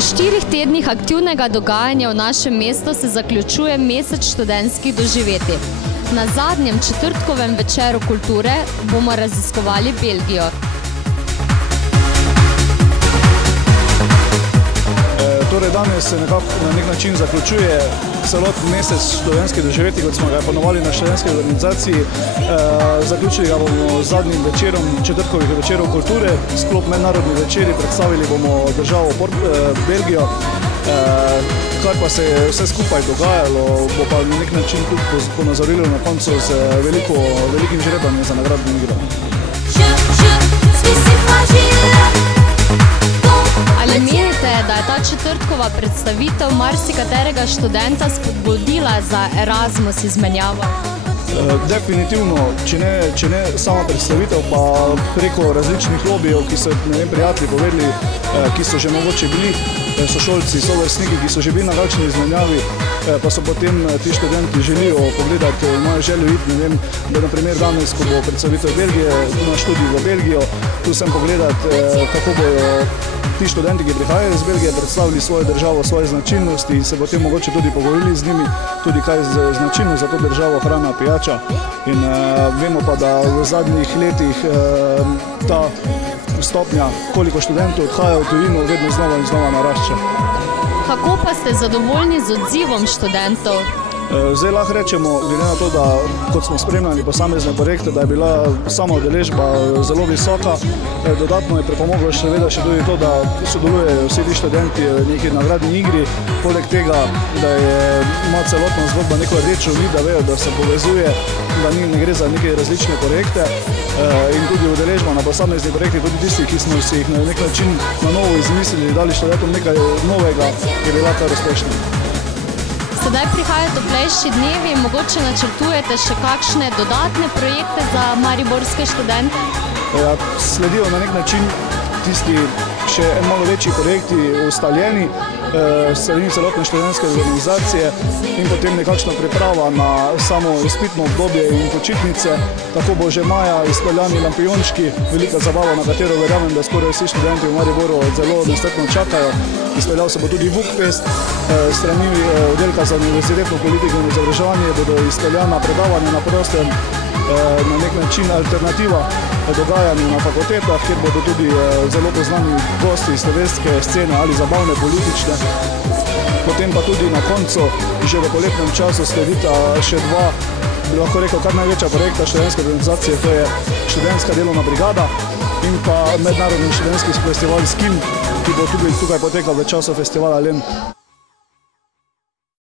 Po 4 tednih aktivnega dogajanja v našem mestu se zaključuje mesec študentskih doživetij. Na zadnjem četrtkovem večeru kulture bomo raziskovali Belgijo. Torej danes se na nek način zaključuje celoten mesec študentskih doživetij, kot smo ga ponovali na študentski organizaciji. Zaključili ga bomo z zadnjim večerom četrtkovih večerov kulture, sklop mednarodni večeri, predstavili bomo državo Belgijo. Kar pa se je vse skupaj dogajalo, bo pa na nek način tudi ponazorilo na koncu z velikim žrebanjem za nagradno igro. Ali menite, da je ta četrtkova predstavitev marsikaterega študenta spodbudila za Erasmus izmenjavo? Definitivno, če ne sama predstavitev, pa preko različnih lobijev, ki so prijatelji povedali, ki so že mogoče bili sošolci, sovrstniki, ki so že bili na kakšni izmenjavi, pa so potem ti študenti želijo pogledati, imajo željo iti, ne vem, da na primer danes, ko bo predstavitev Belgije, na študij v Belgijo, tu sem pogledati, kako bojo ti študenti, ki prihajajo iz Belgije, predstavili svojo državo, svoje značilnosti in se potem mogoče tudi pogovorili z njimi, tudi kaj je značilno za to državo, hrana, pijača. In vemo pa, da v zadnjih letih ta stopnja, koliko študentov odhaja v tujino, vedno znova in znova narašča. Kako pa ste zadovoljni z odzivom študentov? Zdaj lahko rečemo, glede na to, da kot smo spremljali posamezne projekte, da je bila sama udeležba zelo visoka. Dodatno je pripomoglo še tudi to, da sodelujejo vsi ti študenti v neki nagradni igri. Poleg tega, da ima celotna zgodba neko rdečo nit, da vejo, da se povezuje, da ne gre za neke različne projekte. In tudi udeležba na posameznih projektih, tudi tisti, ki smo si jih na nek način na novo izmislili, dali študentom nekaj novega, je bila kar uspešna. Sedaj prihajajo toplejši dnevi, mogoče načrtujete še kakšne dodatne projekte za mariborske študente? Sledijo na nek način tisti še malo večji projekti ustaljeni, strani celotne študentske organizacije in potem nekakšna priprava na samo izpitno obdobje in počitnice. Tako bo že maja izpeljani Lampiončki, velika zabava, na katero verjamem, da skoraj vsi študenti v Mariboru zelo nestrpno čakajo. Izpeljal se bo tudi Vukfest, strani oddelka za univerzitetno politiko in izobraževanje bodo izpeljana predavanja na prostem, na nek način alternativa dogajanju na fakultetah, kjer bodo tudi zelo poznani gosti iz slovenske scene ali zabavne, politične. Potem pa tudi na koncu, že v poletnem času, sledita še dva, bi lahko rekel, kar največja projekta študentske organizacije, to je študentska delovna brigada in pa mednarodni študentski festival SKIM, ki bo tudi tukaj potekal v času festivala LEN.